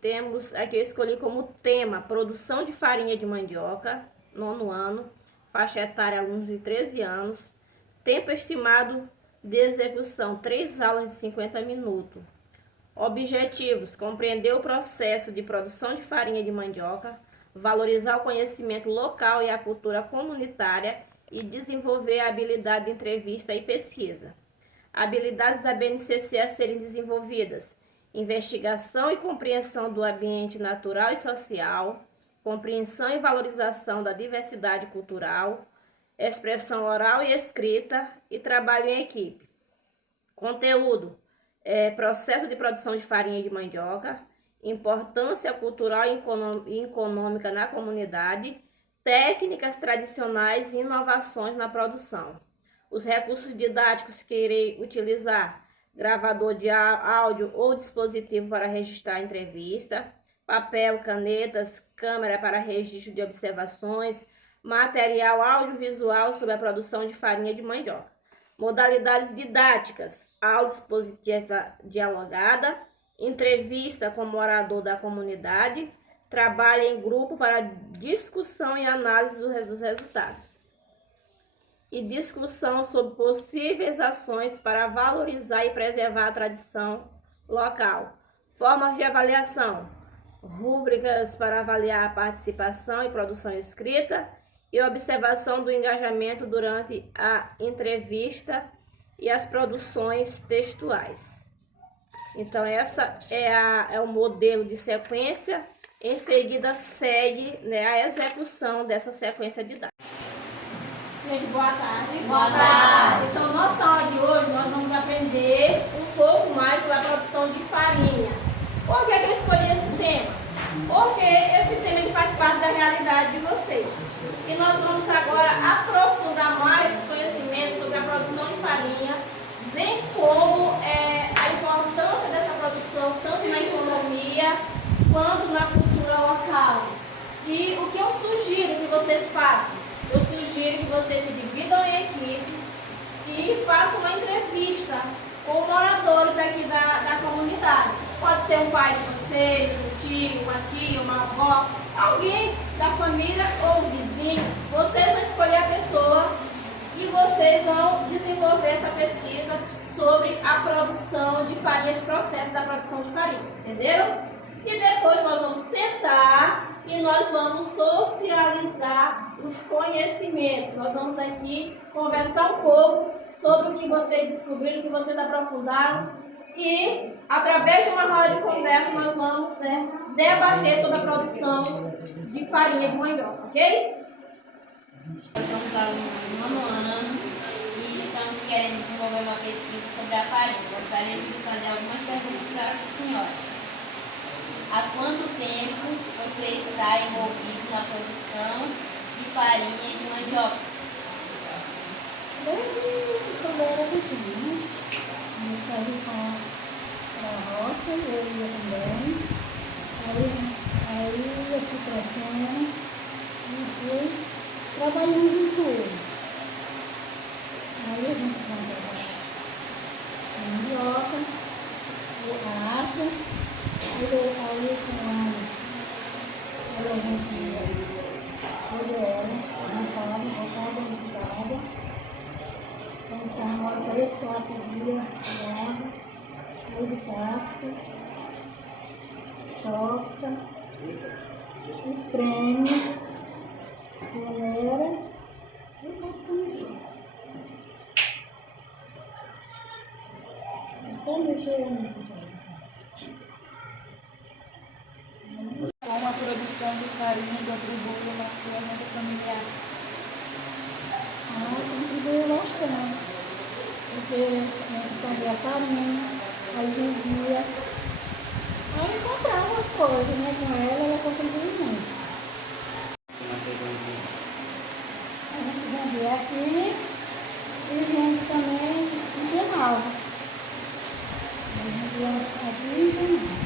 Temos aqui, eu escolhi como tema produção de farinha de mandioca, 9º ano, faixa etária alunos de 13 anos, tempo estimado de execução 3 aulas de 50 minutos. Objetivos: compreender o processo de produção de farinha de mandioca, valorizar o conhecimento local e a cultura comunitária e desenvolver a habilidade de entrevista e pesquisa. Habilidades da BNCC a serem desenvolvidas: investigação e compreensão do ambiente natural e social, compreensão e valorização da diversidade cultural, expressão oral e escrita e trabalho em equipe. Conteúdo: processo de produção de farinha de mandioca, importância cultural e econômica na comunidade, técnicas tradicionais e inovações na produção. Os recursos didáticos que irei utilizar: gravador de áudio ou dispositivo para registrar a entrevista, papel, canetas, câmera para registro de observações, material audiovisual sobre a produção de farinha de mandioca. Modalidades didáticas: aula expositiva dialogada, entrevista com morador da comunidade, trabalho em grupo para discussão e análise dos resultados. E discussão sobre possíveis ações para valorizar e preservar a tradição local. Formas de avaliação: rúbricas para avaliar a participação e produção escrita e observação do engajamento durante a entrevista e as produções textuais. Então, essa é o modelo de sequência. Em seguida, segue, a execução dessa sequência didática. Gente, boa tarde. Boa tarde. Então, nossa aula de hoje, nós vamos aprender um pouco mais sobre a produção de farinha. Por que eu escolhi esse tema? Porque esse tema ele faz parte da realidade de vocês. E nós vamos agora aprofundar mais os conhecimentos sobre a produção de farinha, bem como a importância dessa produção, tanto na economia quanto na cultura local. E o que eu sugiro que vocês façam? Eu sugiro que vocês se dividam em equipes e façam uma entrevista com moradores aqui da comunidade. Pode ser um pai de vocês, um tio, uma tia, uma avó, alguém da família ou um vizinho. Vocês vão escolher a pessoa e vocês vão desenvolver essa pesquisa sobre a produção de farinha, esse processo da produção de farinha, entenderam? E depois nós vamos sentar e nós vamos socializar os conhecimentos. Nós vamos aqui conversar um pouco sobre o que vocês descobriram, o que vocês aprofundaram. E, através de uma roda de conversa, nós vamos debater sobre a produção de farinha de mandioca, ok? Nós somos alunos do 9º ano e estamos querendo desenvolver uma pesquisa sobre a farinha. Gostaríamos de fazer algumas perguntas para a senhora. Há quanto tempo você está envolvido na produção de farinha de mandioca? Desde quando eu era pequena, eu estava com a roça, eu ia também. Aí eu fui crescendo e fui trabalhando em tudo. Aí a gente plantava mandioca, a aça. Aí com o ano, a gente olhou ela, amassava, botava dentro d'água, plantava 3, 4 dias de água, aí de casca, solta, espreme, peneira e pode comer. Até mexer Como a produção de farinha contribui na sua renda familiar? Contribuiu bastante, porque a gente fazia farinha, aí vendia, aí comprava as coisas, com ela contribuiu muito. A gente vendia aqui e vende também em jornal. A gente vendia aqui e jornal.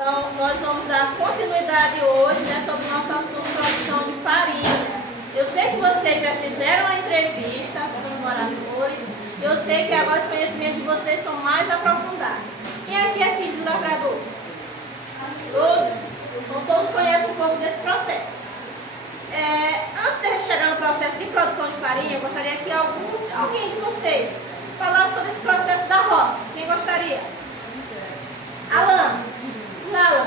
Então, nós vamos dar continuidade hoje sobre o nosso assunto produção de farinha. Eu sei que vocês já fizeram a entrevista com os moradores, eu sei que agora os conhecimentos de vocês são mais aprofundados. Quem aqui é filho do lavrador? Todos conhecem um pouco desse processo. Antes de a gente chegar no processo de produção de farinha, eu gostaria que alguém de vocês falasse sobre esse processo da roça. Quem gostaria? Alan. Alan.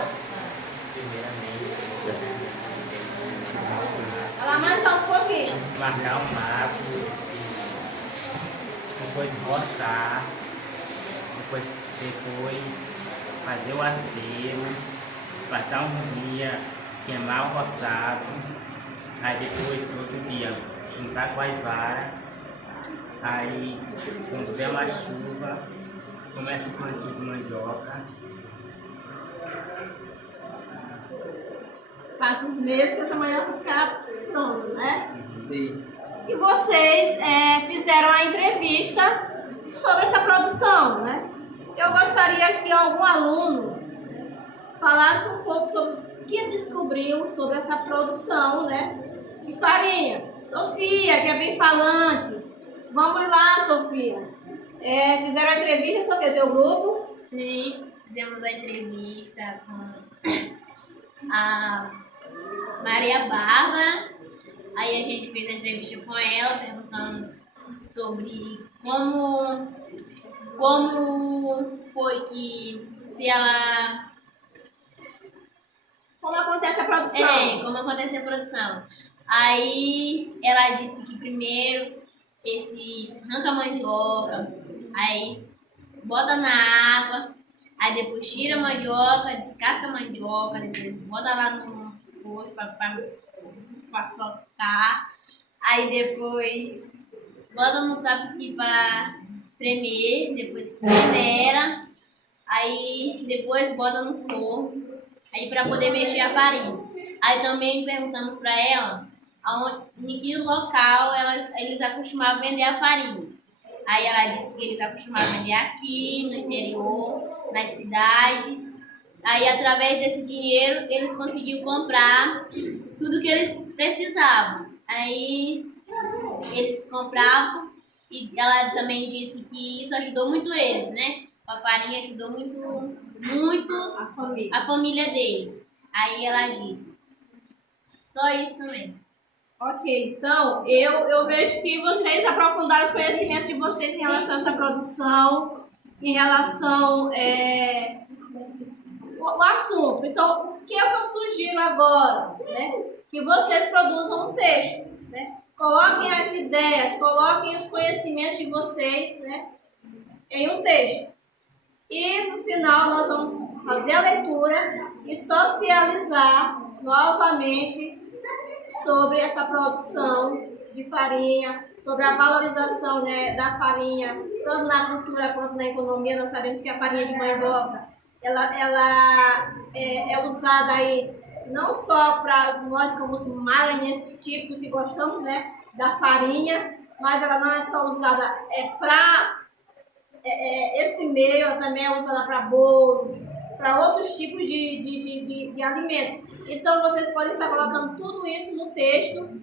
Fala mais um pouquinho. Marcar o mato, depois roçar, depois fazer o acero, passar um dia, queimar o roçado, aí depois no outro dia juntar com as varas, aí quando der uma chuva, começa o plantio de mandioca. Passa os meses que essa manhã vai ficar pronta, né? Sim. E vocês fizeram a entrevista sobre essa produção, né? Eu gostaria que algum aluno falasse um pouco sobre o que descobriu sobre essa produção, né, de farinha. Sofia, que é bem falante. Vamos lá, Sofia. Fizeram a entrevista, Sofia, teu grupo? Sim, fizemos a entrevista com a Maria Bárbara. Aí a gente fez a entrevista com ela, perguntamos sobre como foi que, se ela... Como acontece a produção? Como acontece a produção. Aí ela disse que primeiro arranca a mandioca, aí bota na água, aí depois tira a mandioca, descasca a mandioca, depois bota lá no poço para soltar, aí depois bota no tapiti para espremer, depois peneira, aí depois bota no forno, aí para poder mexer a farinha. Aí também perguntamos para ela em que local eles acostumavam vender a farinha. Aí ela disse que eles acostumavam vender aqui, no interior, nas cidades. Aí através desse dinheiro eles conseguiam comprar tudo que eles precisavam. Aí eles compravam e ela também disse que isso ajudou muito eles, né? A farinha ajudou muito a família deles. Aí ela disse, só isso também. Ok, então eu vejo que vocês aprofundaram os conhecimentos de vocês em relação a essa produção, em relação ao assunto. Então, o que é que eu sugiro agora? Né? Que vocês produzam um texto, né? Coloquem as ideias, coloquem os conhecimentos de vocês, né, em um texto. E no final nós vamos fazer a leitura e socializar novamente sobre essa produção de farinha, sobre a valorização, né, da farinha, tanto na cultura quanto na economia. Nós sabemos que a farinha de mandioca ela é usada aí não só para nós como os maranhenses típicos que gostamos, né, da farinha, mas ela não é só usada para esse meio, ela também é usada para bolos, para outros tipos de alimentos. Então vocês podem estar colocando tudo isso no texto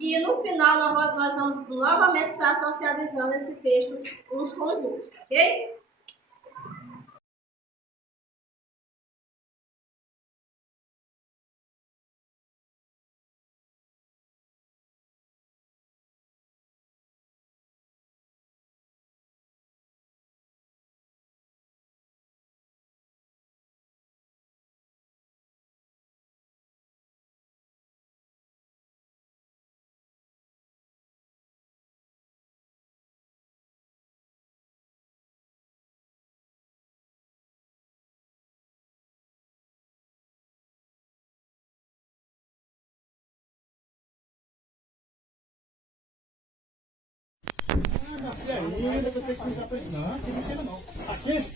e no final nós vamos novamente estar socializando esse texto uns com os outros, ok? E aí, eu vou ter que começar pra ele. Não, aqui não chega não. Aqui?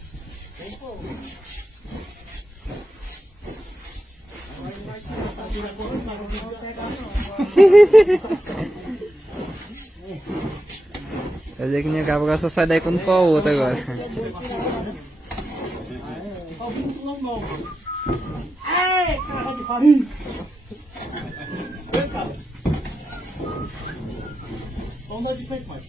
Quer dizer que minha cabra só sai daí quando for a outra agora. Ai, cara de farinha! Vem, cara. Vamos dar de frente mais.